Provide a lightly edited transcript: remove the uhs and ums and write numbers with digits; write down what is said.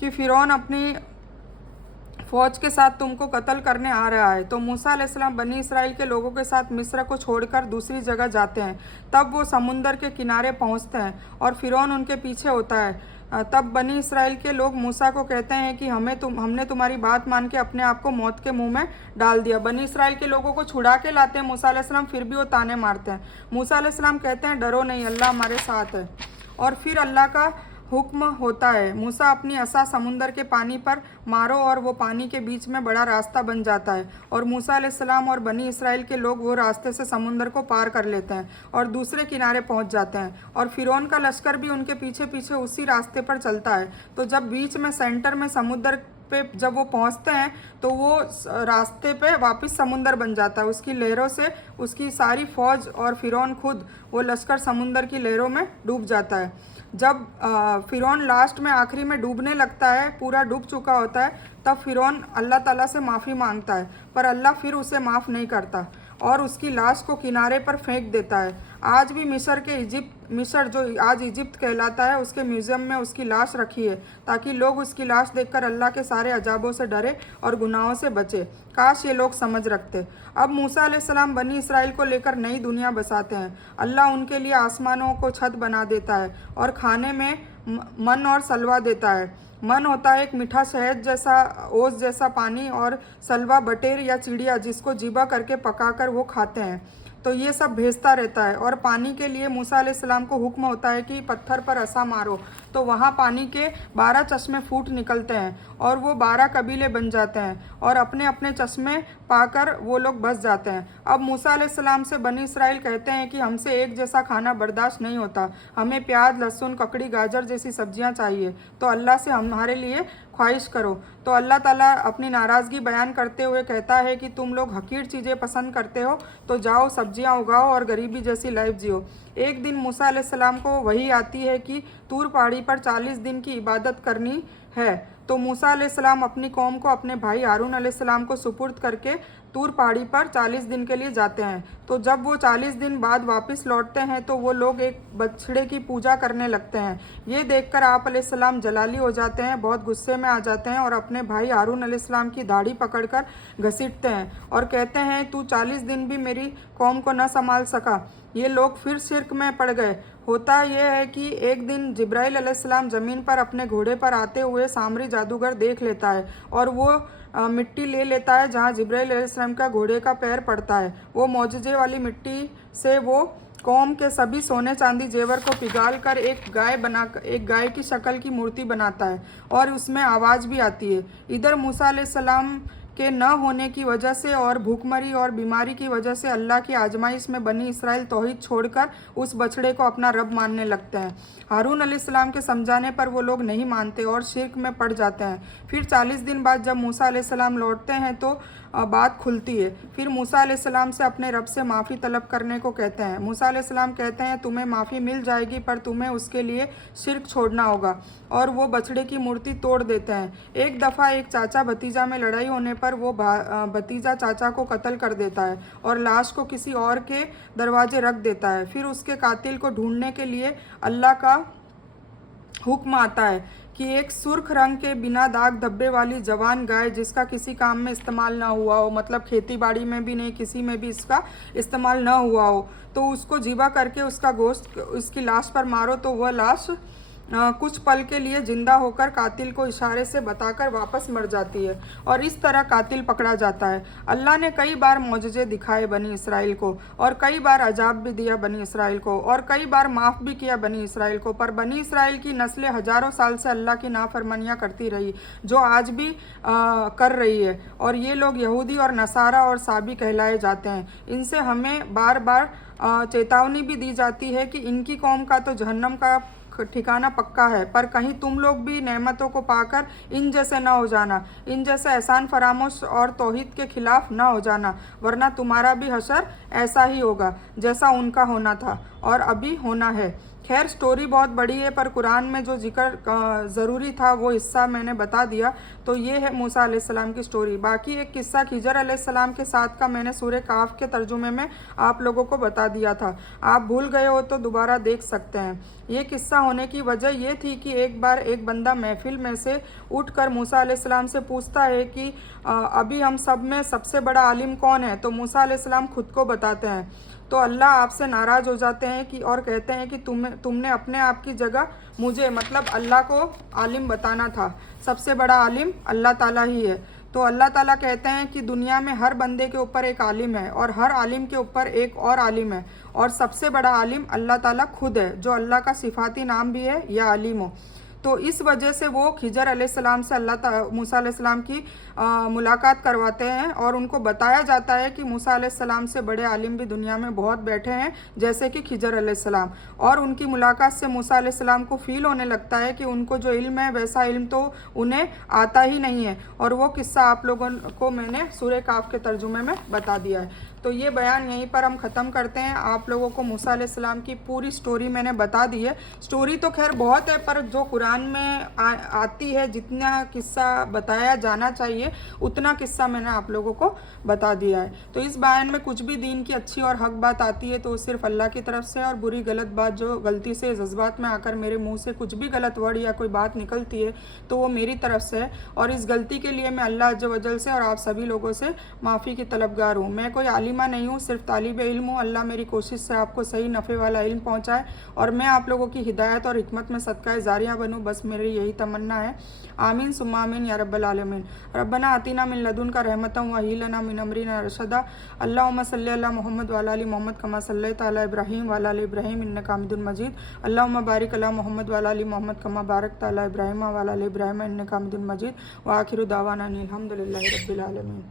कि फ़िरौन अपनी फ़ौज के साथ तुमको कत्ल करने आ रहा है। तो मूसा अलैहिस्सलाम बनी इसराइल के लोगों के साथ मिस्र को छोड़कर दूसरी जगह जाते हैं। तब वो समुंदर के किनारे पहुंचते हैं और फ़िरौन उनके पीछे होता है। तब बनी इसराइल के लोग मूसा को कहते हैं कि हमने तुम्हारी बात मान के अपने आप को मौत के मुंह में डाल दिया। बनी इसराइल के लोगों को छुड़ा के लाते हैं मूसा अलैहिस्सलाम, फिर भी वो ताने मारते हैं। मूसा अलैहिस्सलाम कहते हैं डरो नहीं, अल्लाह हमारे साथ है। और फिर अल्लाह का हुक्म होता है, मूसा अपनी असा समुंदर के पानी पर मारो और वो पानी के बीच में बड़ा रास्ता बन जाता है। और मूसा अलैहिस्सलाम और बनी इसराइल के लोग वो रास्ते से समुंदर को पार कर लेते हैं और दूसरे किनारे पहुंच जाते हैं। और फ़िरौन का लश्कर भी उनके पीछे पीछे उसी रास्ते पर चलता है। तो जब बीच में सेंटर में समुद्र पे जब वो पहुंचते हैं तो वो रास्ते पे वापस समुंदर बन जाता है। उसकी लहरों से उसकी सारी फौज और फ़िरौन खुद वो लश्कर समुंदर की लहरों में डूब जाता है। जब फ़िरौन लास्ट में आखिरी में डूबने लगता है, पूरा डूब चुका होता है, तब फ़िरौन अल्लाह ताला से माफ़ी मांगता है, पर अल्लाह फिर उसे माफ़ नहीं करता और उसकी लाश को किनारे पर फेंक देता है। आज भी मिस्र जो आज इजिप्ट कहलाता है, उसके म्यूज़ियम में उसकी लाश रखी है ताकि लोग उसकी लाश देखकर अल्लाह के सारे अजाबों से डरे और गुनाहों से बचे। काश ये लोग समझ रखते। अब मूसा अलैहिस्सलाम बनी इसराइल को लेकर नई दुनिया बसाते हैं। अल्लाह उनके लिए आसमानों को छत बना देता है और खाने में मन और सलवा देता है। मन होता है एक मीठा शहद जैसा, ओस जैसा पानी, और सलवा बटेर या चिड़िया जिसको ज़िबा करके पकाकर वो खाते हैं। तो ये सब भेजता रहता है। और पानी के लिए मूसा अलैहिस्सलाम को हुक्म होता है कि पत्थर पर असा मारो, तो वहाँ पानी के 12 चश्मे फूट निकलते हैं और वो 12 कबीले बन जाते हैं और अपने अपने चश्मे पाकर वो लोग बस जाते हैं। अब मूसा अलैहिस्सलाम से बनी इसराइल कहते हैं कि हमसे एक जैसा खाना बर्दाश्त नहीं होता, हमें प्याज, लहसुन, ककड़ी, गाजर जैसी सब्जियां चाहिए, तो अल्लाह से हमारे लिए ख्वाहिश करो। तो अल्लाह ताला अपनी नाराज़गी बयान करते हुए कहता है कि तुम लोग हकीर चीज़ें पसंद करते हो, तो जाओ सब्जियां उगाओ और गरीबी जैसी लाइफ जियो। एक दिन मूसा अलैहिस्सलाम को वही आती है कि तूर पहाड़ी पर 40 दिन की इबादत करनी है। तो मूसा अलैहिस्सलाम अपनी कौम को अपने भाई हारून अलैहिस्सलाम को सुपुर्द करके तूर पहाड़ी पर 40 दिन के लिए जाते हैं। तो जब वो 40 दिन बाद वापस लौटते हैं तो वो लोग एक बछड़े की पूजा करने लगते हैं। ये देखकर आप अलैहिस्सलाम जलाली हो जाते हैं, बहुत गुस्से में आ जाते हैं और अपने भाई हारून अलैहिस्सलाम की दाढ़ी पकड़कर घसीटते हैं और कहते हैं तू 40 दिन भी मेरी कौम को न संभाल सका। ये लोग फिर शिर्क में पड़ गए। होता यह है कि एक दिन जिब्राइल अलैहिस्सलाम ज़मीन पर अपने घोड़े पर आते हुए सामरी जादूगर देख लेता है और वो मिट्टी ले लेता है जहाँ जिब्राइल अलैहिस्सलाम का घोड़े का पैर पड़ता है। वो मौजज़े वाली मिट्टी से वो कौम के सभी सोने चांदी जेवर को पिघाल कर एक गाय की शक्ल की मूर्ति बनाता है और उसमें आवाज़ भी आती है। इधर मूसा अलैहिस्सलाम के न होने की वजह से और भूखमरी और बीमारी की वजह से अल्लाह की आजमाइश में बनी इसराइल तौहीद छोड़कर उस बछड़े को अपना रब मानने लगते हैं। हारून अलैहिस्सलाम के समझाने पर वो लोग नहीं मानते और शिर्क में पड़ जाते हैं। फिर 40 दिन बाद जब मूसा अलैहिस्सलाम लौटते हैं तो बात खुलती है। फिर मूसा अलैहिस्सलाम से अपने रब से माफ़ी तलब करने को कहते हैं। मूसा अलैहिस्सलाम कहते हैं तुम्हें माफ़ी मिल जाएगी, पर तुम्हें उसके लिए शिर्क छोड़ना होगा, और वो बछड़े की मूर्ति तोड़ देते हैं। एक दफ़ा एक चाचा भतीजा में लड़ाई होने पर वो भतीजा चाचा को कत्ल कर देता है और लाश को किसी और के दरवाजे रख देता है। फिर उसके कातिल को ढूंढने के लिए अल्लाह का हुक्म आता है कि एक सुर्ख रंग के बिना दाग धब्बे वाली जवान गाय जिसका किसी काम में इस्तेमाल ना हुआ हो, मतलब खेती बाड़ी में भी नहीं, किसी में भी इसका इस्तेमाल ना हुआ हो, तो उसको ज़िबा करके उसका गोश्त उसकी लाश पर मारो, तो वह लाश कुछ पल के लिए जिंदा होकर कातिल को इशारे से बताकर वापस मर जाती है और इस तरह कातिल पकड़ा जाता है। अल्लाह ने कई बार मौजज़े दिखाए बनी इसराइल को और कई बार अजाब भी दिया बनी इसराइल को और कई बार माफ़ भी किया बनी इसराइल को, पर बनी इसराइल की नस्लें हज़ारों साल से अल्लाह की नाफरमानियाँ करती रही, जो आज भी कर रही है। और ये लोग यहूदी और नसारा और साबी कहलाए जाते हैं। इनसे हमें बार बार चेतावनी भी दी जाती है कि इनकी कौम का तो जहन्नम का ठिकाना पक्का है, पर कहीं तुम लोग भी नेमतों को पाकर इन जैसे ना हो जाना, इन जैसे एहसान फरामोश और तौहीद के खिलाफ ना हो जाना, वरना तुम्हारा भी हशर ऐसा ही होगा जैसा उनका होना था। और अभी होना है। खैर स्टोरी बहुत बड़ी है, पर कुरान में जो जिक्र ज़रूरी था वो हिस्सा मैंने बता दिया। तो ये है मूसा अलैहिस्सलाम की स्टोरी। बाकी एक किस्सा खिजर अलैहिस्सलाम के साथ का मैंने सूरह काफ के तर्जुमे में आप लोगों को बता दिया था। आप भूल गए हो तो दोबारा देख सकते हैं। ये किस्सा होने की वजह ये थी कि एक बार एक बंदा महफिल में से उठकर मूसा अलैहिस्सलाम से पूछता है कि अभी हम सब में सबसे बड़ा आलिम कौन है? तो मूसा अलैहिस्सलाम खुद को बताते हैं। तो अल्लाह आपसे नाराज़ हो जाते हैं कि और कहते हैं कि तुमने अपने आप की जगह मुझे, मतलब अल्लाह को आलिम बताना था। सबसे बड़ा आलिम अल्लाह ताला ही है। तो अल्लाह ताला कहते हैं कि दुनिया में हर बंदे के ऊपर एक आलिम है और हर आलिम के ऊपर एक और आलिम है, और सबसे बड़ा आलिम अल्लाह ताला खुद है, जो अल्लाह का सिफाती नाम भी है या आलिम हो। तो इस वजह से वो खिजर अलैहिस्सलाम से मूसा अलैहिस्सलाम की मुलाकात करवाते हैं और उनको बताया जाता है कि मूसा अलैहिस्सलाम से बड़े आलिम भी दुनिया में बहुत बैठे हैं, जैसे कि खिजर अलैहिस्सलाम। और उनकी मुलाकात से मूसा अलैहिस्सलाम को फील होने लगता है कि उनको जो इल्म है वैसा इल्म तो उन्हें आता ही नहीं है। और वो किस्सा आप लोगों को मैंने सूरह काफ के तर्जुमे में बता दिया है। तो ये बयान यहीं पर हम ख़त्म करते हैं। आप लोगों को मूसा अलैहिस्सलाम की पूरी स्टोरी मैंने बता दी है। स्टोरी तो खैर बहुत है, पर जो कुरान में आती है, जितना किस्सा बताया जाना चाहिए उतना किस्सा मैंने आप लोगों को बता दिया है। तो इस बयान में कुछ भी दीन की अच्छी और हक बात आती है तो सिर्फ अल्लाह की तरफ से, और बुरी गलत बात जो गलती से जज्बात में आकर मेरे मुँह से कुछ भी गलत वर्ड या कोई बात निकलती है तो वो मेरी तरफ से है। और इस गलती के लिए मैं अल्लाह अज़्ज़ व जल से और आप सभी लोगों से माफ़ी की तलबगार हूँ। मैं कोई आलिमा नहीं हूँ, सिर्फ तालिब इल्म हूँ। अल्लाह मेरी कोशिश से आपको सही नफ़े वाला इल्म पहुँचाए और मैं आप लोगों की हिदायत और हिकमत में सदका जारिया बनूँ, बस मेरी यही तमन्ना है। आमीन सुम्मा आमीन या रब्बल आलमीन। रब्बना आतिना मिन लदुनका रहमतन व हय्यि लना मिन अमरिना रशदा। अल्लाहुम्मा सल्लि अला मुहम्मद व अला आलि मुहम्मद कमा सल्लैता अला इब्राहीम व अला आलि इब्राहीम इन्नका हमीदुम मजीद। अल्लाहुम्मा बारिक अला मुहम्मद व अला आलि मुहम्मद कमा बारकता अला इब्राहीम व अला आलि इब्राहीम इन्नका हमीदुम मजीद। व आखिरु दावाना अनिल हम्दुलिल्लाहि रब्बिल आलमीन।